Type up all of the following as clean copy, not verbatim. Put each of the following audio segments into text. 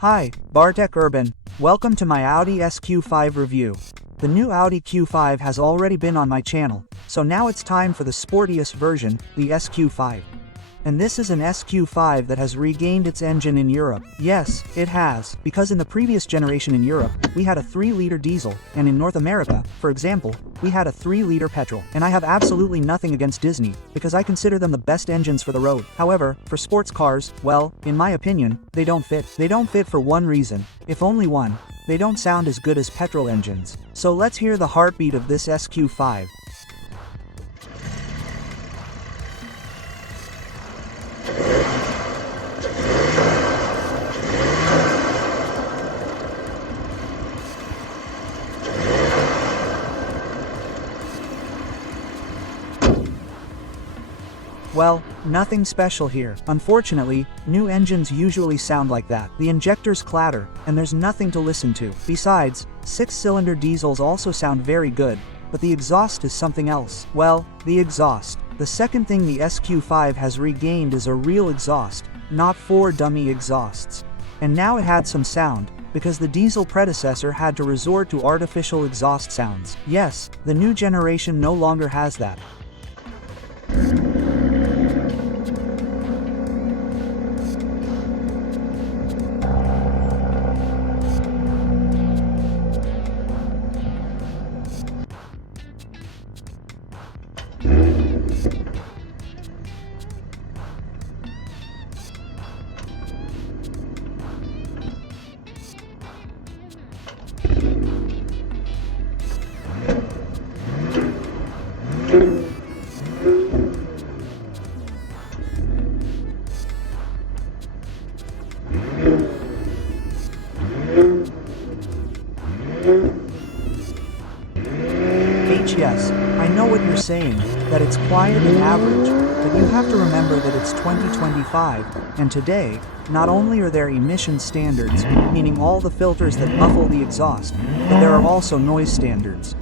Hi, Bartek Urban. Welcome to my Audi SQ5 review. The new Audi Q5 has already been on my channel, so now it's time for the sportiest version, the SQ5. And this is an SQ5 that has regained its engine in Europe. Yes, it has, because in the previous generation in Europe, we had a 3-liter diesel, and in North America, for example, we had a 3-liter petrol. And I have absolutely nothing against Disney, because I consider them the best engines for the road. However, for sports cars, well, in my opinion, they don't fit. They don't fit for one reason, if only one: they don't sound as good as petrol engines. So let's hear the heartbeat of this SQ5. Well, nothing special here. Unfortunately, new engines usually sound like that. The injectors clatter, and there's nothing to listen to. Besides, 6-cylinder diesels also sound very good, but the exhaust is something else. Well, the exhaust. The second thing the SQ5 has regained is a real exhaust, not 4 dummy exhausts. And now it had some sound, because the diesel predecessor had to resort to artificial exhaust sounds. Yes, the new generation no longer has that. Yes, I know what you're saying, that it's quiet and average, but you have to remember that it's 2025, and today, not only are there emission standards, meaning all the filters that muffle the exhaust, but there are also noise standards.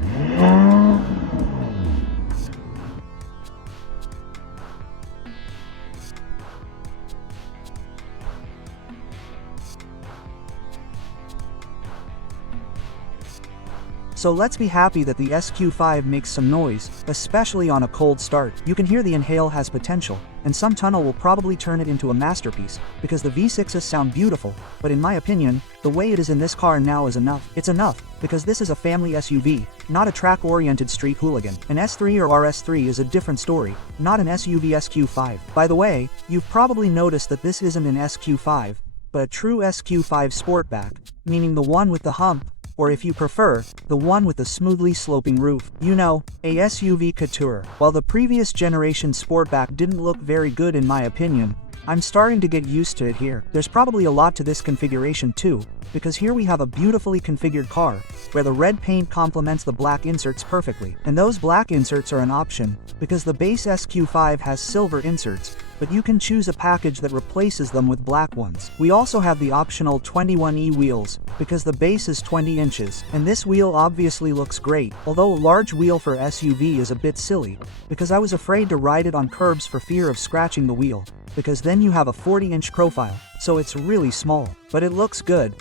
So let's be happy that the SQ5 makes some noise, especially on a cold start. You can hear the inhale has potential, and some tunnel will probably turn it into a masterpiece, because the V6s sound beautiful, but in my opinion, the way it is in this car now is enough. It's enough, because this is a family SUV, not a track-oriented street hooligan. An S3 or RS3 is a different story, not an SUV SQ5. By the way, you've probably noticed that this isn't an SQ5, but a true SQ5 Sportback, meaning the one with the hump, or if you prefer, the one with the smoothly sloping roof. You know, a SUV couture. While the previous generation Sportback didn't look very good in my opinion, I'm starting to get used to it here. There's probably a lot to this configuration too, because here we have a beautifully configured car, where the red paint complements the black inserts perfectly. And those black inserts are an option, because the base SQ5 has silver inserts, but you can choose a package that replaces them with black ones. We also have the optional 21E wheels, because the base is 20 inches, and this wheel obviously looks great, although a large wheel for SUV is a bit silly, because I was afraid to ride it on curbs for fear of scratching the wheel, because then you have a 40-inch profile, so it's really small, but it looks good.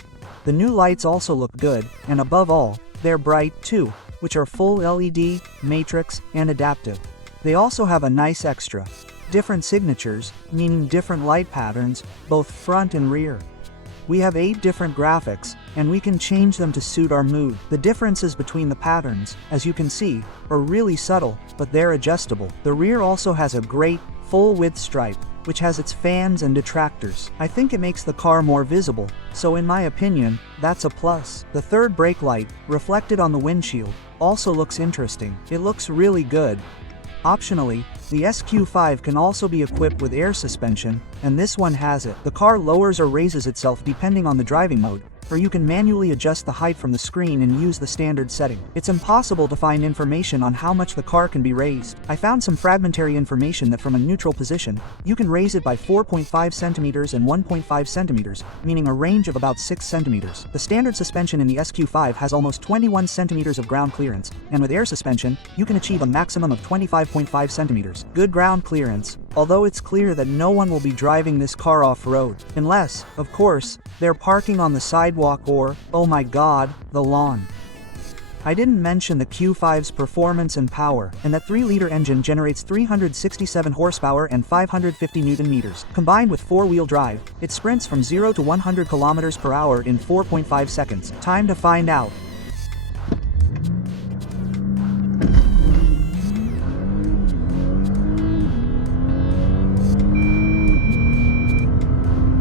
The new lights also look good, and above all, they're bright too, which are full LED, matrix, and adaptive. They also have a nice extra. Different signatures, meaning different light patterns, both front and rear. We have 8 different graphics, and we can change them to suit our mood. The differences between the patterns, as you can see, are really subtle, but they're adjustable. The rear also has a great, full-width stripe, which has its fans and detractors. I think it makes the car more visible, so in my opinion, that's a plus. The third brake light, reflected on the windshield, also looks interesting. It looks really good. Optionally, the SQ5 can also be equipped with air suspension, and this one has it. The car lowers or raises itself depending on the driving mode, or you can manually adjust the height from the screen and use the standard setting. It's impossible to find information on how much the car can be raised. I found some fragmentary information that from a neutral position, you can raise it by 4.5 centimeters and 1.5 centimeters, meaning a range of about 6 centimeters. The standard suspension in the SQ5 has almost 21 centimeters of ground clearance, and with air suspension, you can achieve a maximum of 25.5 centimeters. Good ground clearance, although it's clear that no one will be driving this car off-road. Unless, of course, they're parking on the sidewalk or, oh my god, the lawn. I didn't mention the Q5's performance and power, and that 3-liter engine generates 367 horsepower and 550 Nm. Combined with 4-wheel drive, it sprints from 0 to 100 km per hour in 4.5 seconds. Time to find out.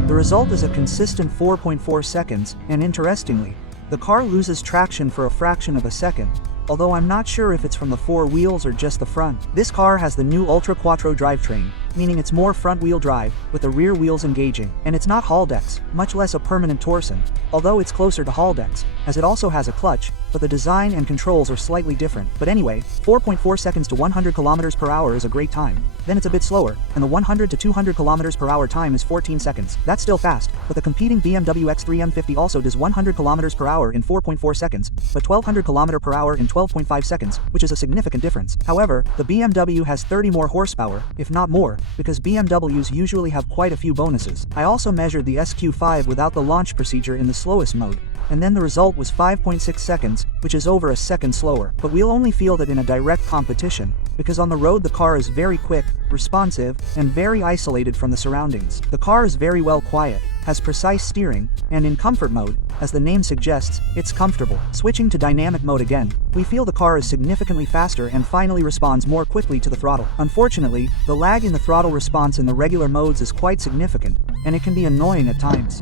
The result is a consistent 4.4 seconds, and interestingly, the car loses traction for a fraction of a second, although I'm not sure if it's from the 4 wheels or just the front. This car has the new Ultra Quattro drivetrain, meaning it's more front-wheel drive, with the rear wheels engaging, and it's not Haldex, much less a permanent torsion, although it's closer to Haldex, as it also has a clutch, but the design and controls are slightly different. But anyway, 4.4 seconds to 100 km per hour is a great time. Then it's a bit slower, and the 100 to 200 km per hour time is 14 seconds. That's still fast, but the competing BMW X3 also does 100 km per hour in 4.4 seconds, but 1200 km per hour in 12.5 seconds, which is a significant difference. However, the BMW has 30 more horsepower, if not more, because BMWs usually have quite a few bonuses. I also measured the SQ5 without the launch procedure in the slowest mode, and then the result was 5.6 seconds, which is over a second slower. But we'll only feel that in a direct competition, because on the road the car is very quick, responsive, and very isolated from the surroundings. The car is very well quiet, has precise steering, and in comfort mode, as the name suggests, it's comfortable. Switching to dynamic mode again, we feel the car is significantly faster and finally responds more quickly to the throttle. Unfortunately, the lag in the throttle response in the regular modes is quite significant, and it can be annoying at times.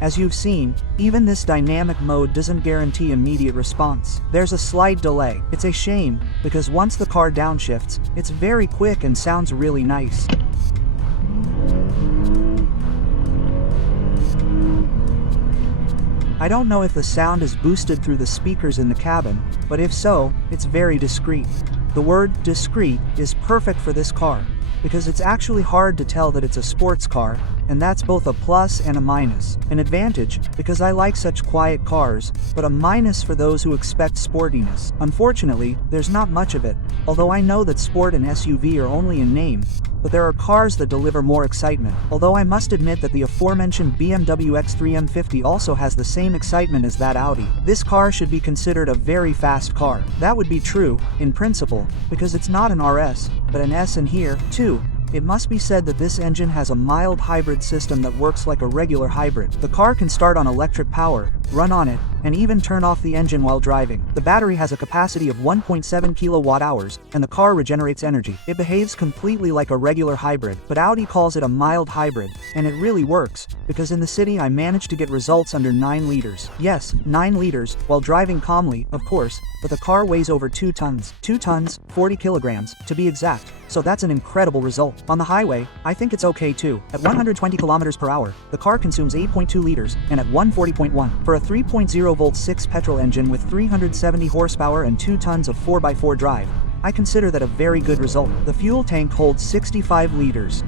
As you've seen, even this dynamic mode doesn't guarantee immediate response. There's a slight delay. It's a shame, because once the car downshifts, it's very quick and sounds really nice. I don't know if the sound is boosted through the speakers in the cabin, but if so, it's very discreet. The word discreet is perfect for this car, because it's actually hard to tell that it's a sports car, and that's both a plus and a minus. An advantage, because I like such quiet cars, but a minus for those who expect sportiness. Unfortunately, there's not much of it, although I know that sport and SUV are only in name, but there are cars that deliver more excitement. Although I must admit that the aforementioned BMW X3 also has the same excitement as that Audi. This car should be considered a very fast car. That would be true, in principle, because it's not an RS, but an S, and here, too, it must be said that this engine has a mild hybrid system that works like a regular hybrid. The car can start on electric power, run on it, and even turn off the engine while driving. The battery has a capacity of 1.7 kilowatt-hours, and the car regenerates energy. It behaves completely like a regular hybrid, but Audi calls it a mild hybrid, and it really works, because in the city I managed to get results under 9 liters. Yes, 9 liters, while driving calmly, of course, but the car weighs over 2 tons. 2 tons, 40 kilograms, to be exact, so that's an incredible result. On the highway, I think it's okay too. At 120 kilometers per hour, the car consumes 8.2 liters, and at 140.1, for a 3.0-volt 6 petrol engine with 370 horsepower and 2 tons of 4x4 drive, I consider that a very good result. The fuel tank holds 65 liters.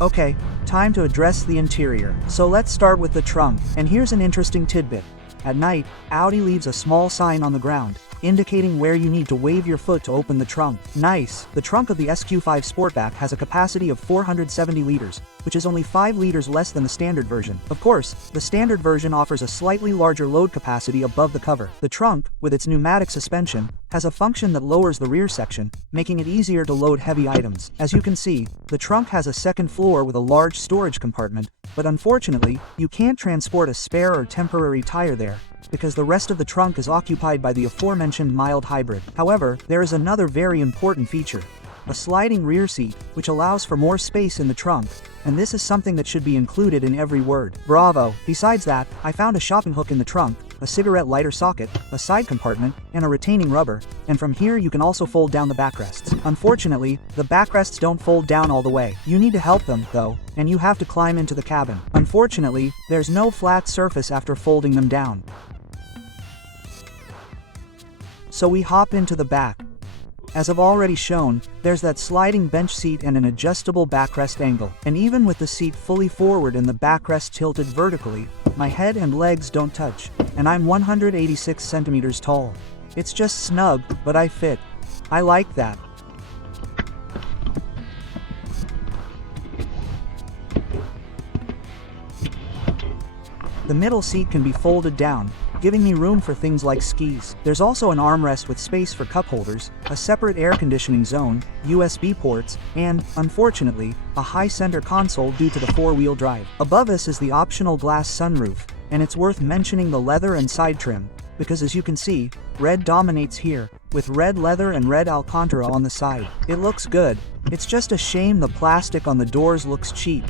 Okay, time to address the interior. So let's start with the trunk, and here's an interesting tidbit. At night, Audi leaves a small sign on the ground, indicating where you need to wave your foot to open the trunk. Nice! The trunk of the SQ5 Sportback has a capacity of 470 liters, which is only 5 liters less than the standard version. Of course, the standard version offers a slightly larger load capacity above the cover. The trunk, with its pneumatic suspension, has a function that lowers the rear section, making it easier to load heavy items. As you can see, the trunk has a second floor with a large storage compartment, but unfortunately, you can't transport a spare or temporary tire there, because the rest of the trunk is occupied by the aforementioned mild hybrid. However, there is another very important feature: a sliding rear seat, which allows for more space in the trunk, and this is something that should be included in every word. Bravo! Besides that, I found a shopping hook in the trunk, a cigarette lighter socket, a side compartment, and a retaining rubber, and from here you can also fold down the backrests. Unfortunately, the backrests don't fold down all the way. You need to help them, though, and you have to climb into the cabin. Unfortunately, there's no flat surface after folding them down. So we hop into the back. As I've already shown, there's that sliding bench seat and an adjustable backrest angle. And even with the seat fully forward and the backrest tilted vertically, my head and legs don't touch, and I'm 186 centimeters tall. It's just snug, but I fit. I like that. The middle seat can be folded down, giving me room for things like skis. There's also an armrest with space for cup holders, a separate air conditioning zone, USB ports, and, unfortunately, a high center console due to the four-wheel drive. Above us is the optional glass sunroof, and it's worth mentioning the leather and side trim, because as you can see, red dominates here, with red leather and red Alcantara on the side. It looks good. It's just a shame the plastic on the doors looks cheap.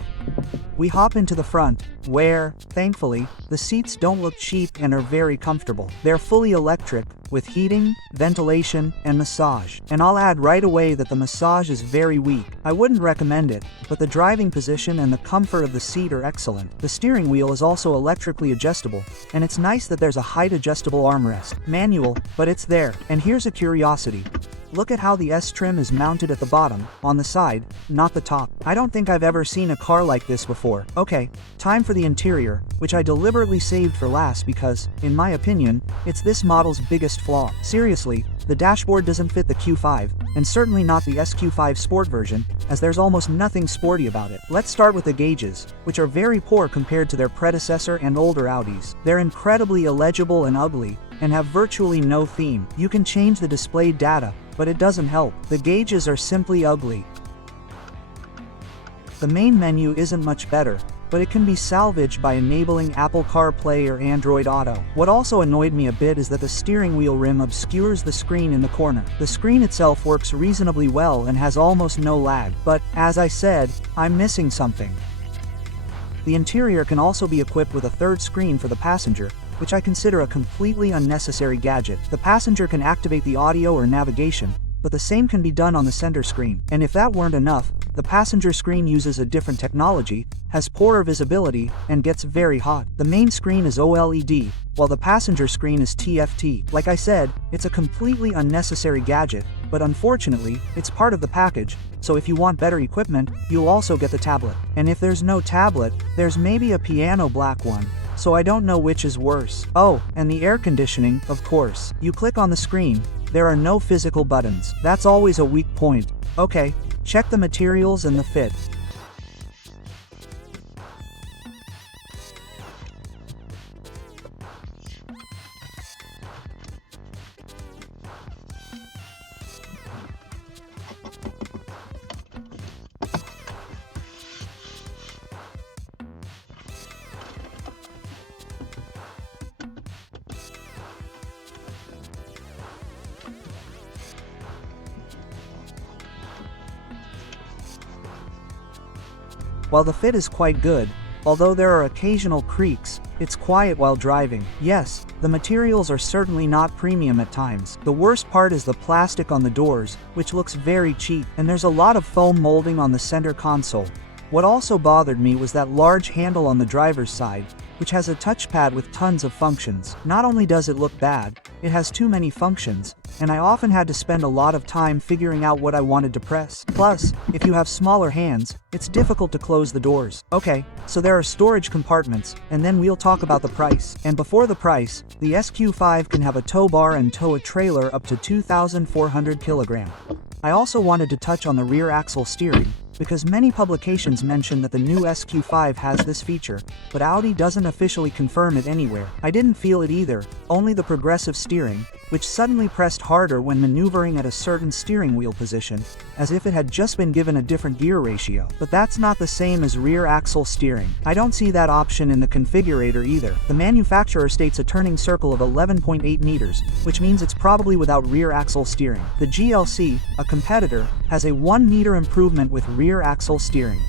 We hop into the front, where, thankfully, the seats don't look cheap and are very comfortable. They're fully electric, with heating, ventilation, and massage. And I'll add right away that the massage is very weak. I wouldn't recommend it, but the driving position and the comfort of the seat are excellent. The steering wheel is also electrically adjustable, and it's nice that there's a height-adjustable armrest. Manual, but it's there. And here's a curiosity. Look at how the S trim is mounted at the bottom, on the side, not the top. I don't think I've ever seen a car like this before. Okay, time for the interior, which I deliberately saved for last because, in my opinion, it's this model's biggest flaw. Seriously, the dashboard doesn't fit the Q5, and certainly not the SQ5 Sport version, as there's almost nothing sporty about it. Let's start with the gauges, which are very poor compared to their predecessor and older Audis. They're incredibly illegible and ugly, and have virtually no theme. You can change the displayed data, but it doesn't help. The gauges are simply ugly. The main menu isn't much better, but it can be salvaged by enabling Apple CarPlay or Android Auto. What also annoyed me a bit is that the steering wheel rim obscures the screen in the corner. The screen itself works reasonably well and has almost no lag, but, as I said, I'm missing something. The interior can also be equipped with a third screen for the passenger, which I consider a completely unnecessary gadget. The passenger can activate the audio or navigation, but the same can be done on the center screen. And if that weren't enough, the passenger screen uses a different technology, has poorer visibility, and gets very hot. The main screen is OLED, while the passenger screen is TFT. Like I said, it's a completely unnecessary gadget, but unfortunately, it's part of the package, so if you want better equipment, you'll also get the tablet. And if there's no tablet, there's maybe a piano black one, so I don't know which is worse. Oh, and the air conditioning, of course. You click on the screen, there are no physical buttons. That's always a weak point. Okay, check the materials and the fit. While the fit is quite good, although there are occasional creaks, it's quiet while driving. Yes, the materials are certainly not premium at times. The worst part is the plastic on the doors, which looks very cheap, and there's a lot of foam molding on the center console. What also bothered me was that large handle on the driver's side, which has a touchpad with tons of functions. Not only does it look bad, it has too many functions, and I often had to spend a lot of time figuring out what I wanted to press. Plus, if you have smaller hands, it's difficult to close the doors. Okay, so there are storage compartments, and then we'll talk about the price. And before the price, the SQ5 can have a tow bar and tow a trailer up to 2,400 kilograms. I also wanted to touch on the rear axle steering, because many publications mention that the new SQ5 has this feature, but Audi doesn't officially confirm it anywhere. I didn't feel it either, only the progressive steering, which suddenly pressed harder when maneuvering at a certain steering wheel position, as if it had just been given a different gear ratio. But that's not the same as rear axle steering. I don't see that option in the configurator either. The manufacturer states a turning circle of 11.8 meters, which means it's probably without rear axle steering. The GLC, a competitor, has a 1 meter improvement with rear axle steering.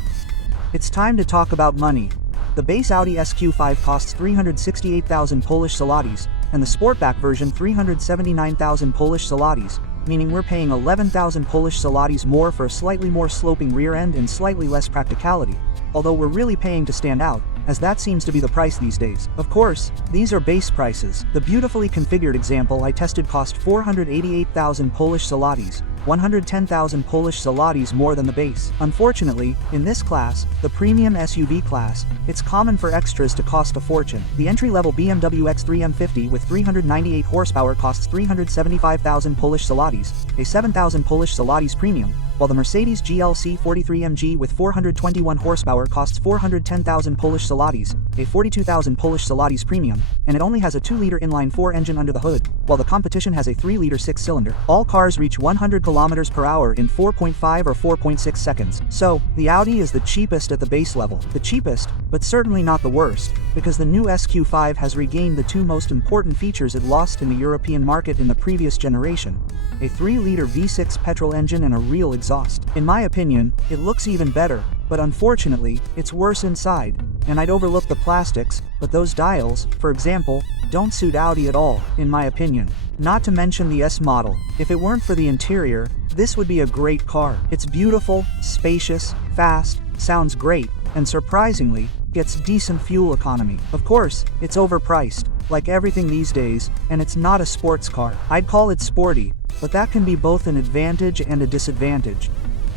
It's time to talk about money. The base Audi SQ5 costs 368,000 Polish zlotys, and the Sportback version 379,000 Polish zlotys, meaning we're paying 11,000 Polish zlotys more for a slightly more sloping rear end and slightly less practicality, although we're really paying to stand out, as that seems to be the price these days. Of course, these are base prices. The beautifully configured example I tested cost 488,000 Polish zlotys, 110,000 Polish zlotys more than the base. Unfortunately, in this class, the premium SUV class, it's common for extras to cost a fortune. The entry-level BMW X3 M50 with 398 horsepower costs 375,000 Polish zlotys, a 7,000 Polish zlotys premium, while the Mercedes GLC 43 MG with 421 horsepower costs 410,000 Polish zlotys, a 42,000 Polish zlotys premium, and it only has a 2-liter inline-4 engine under the hood, while the competition has a 3-liter 6-cylinder. All cars reach 100 km per hour in 4.5 or 4.6 seconds. So, the Audi is the cheapest at the base level. The cheapest, but certainly not the worst, because the new SQ5 has regained the two most important features it lost in the European market in the previous generation: a 3-liter V6 petrol engine and a real exhaust. In my opinion, it looks even better, but unfortunately, it's worse inside. And I'd overlook the plastics, but those dials, for example, don't suit Audi at all, in my opinion. Not to mention the S model. If it weren't for the interior, this would be a great car. It's beautiful, spacious, fast, sounds great, and surprisingly, gets decent fuel economy. Of course, it's overpriced, like everything these days, and it's not a sports car. I'd call it sporty, but that can be both an advantage and a disadvantage.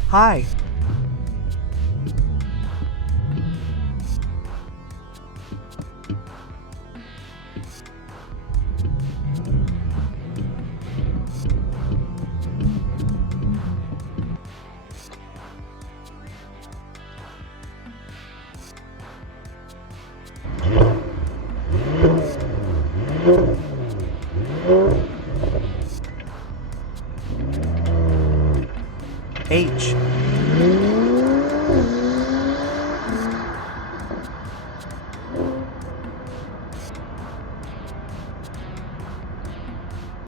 Hi. H.